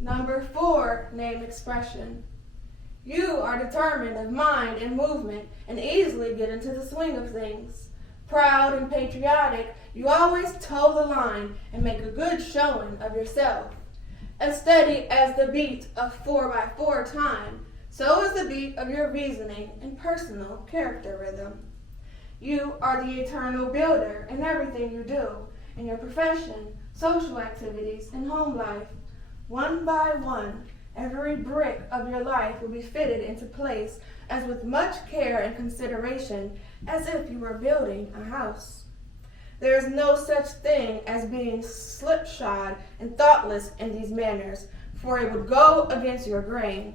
Number 4, name expression. You are determined of mind and movement and easily get into the swing of things. Proud and patriotic, you always toe the line and make a good showing of yourself. As steady as the beat of 4x4 time, so is the beat of your reasoning and personal character rhythm. You are the eternal builder in everything you do, in your profession, social activities, and home life. One by one, every brick of your life will be fitted into place as with much care and consideration as if you were building a house. There is no such thing as being slipshod and thoughtless in these manners, for it would go against your grain.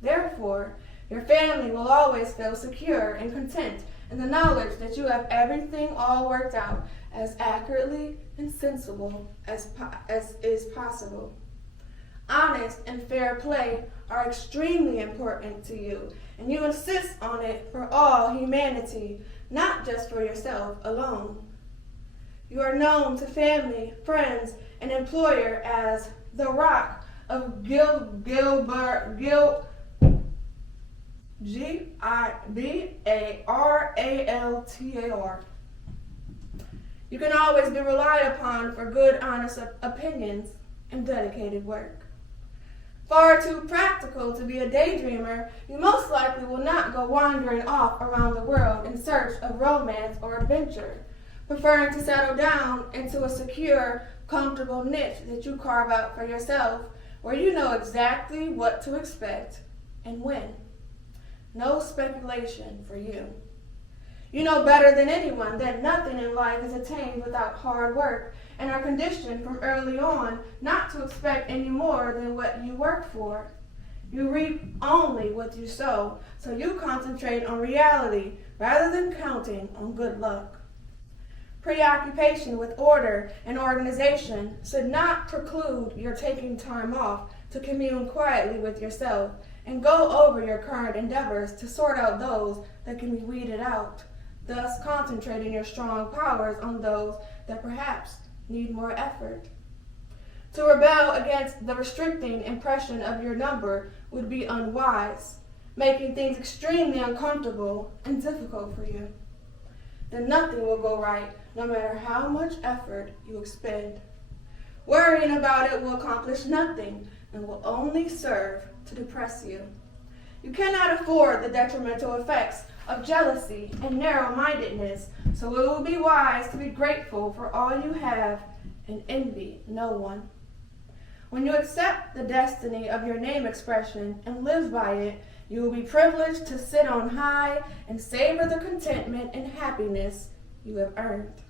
Therefore, your family will always feel secure and content in the knowledge that you have everything all worked out as accurately and sensible as is possible. Honest and fair play are extremely important to you, and you insist on it for all humanity, not just for yourself alone. You are known to family, friends, and employer as the Rock of Gibraltar. You can always be relied upon for good, honest opinions and dedicated work. Far too practical to be a daydreamer, you most likely will not go wandering off around the world in search of romance or adventure, preferring to settle down into a secure, comfortable niche that you carve out for yourself, where you know exactly what to expect and when. No speculation for you. You know better than anyone that nothing in life is attained without hard work, and are conditioned from early on not to expect any more than what you work for. You reap only what you sow, so you concentrate on reality rather than counting on good luck. Preoccupation with order and organization should not preclude your taking time off to commune quietly with yourself and go over your current endeavors to sort out those that can be weeded out, thus concentrating your strong powers on those that perhaps need more effort. To rebel against the restricting impression of your number would be unwise, making things extremely uncomfortable and difficult for you. Then nothing will go right, no matter how much effort you expend. Worrying about it will accomplish nothing and will only serve to depress you. You cannot afford the detrimental effects of jealousy and narrow-mindedness, so it will be wise to be grateful for all you have and envy no one. When you accept the destiny of your name expression and live by it, you will be privileged to sit on high and savor the contentment and happiness you have earned.